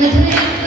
Congratulations.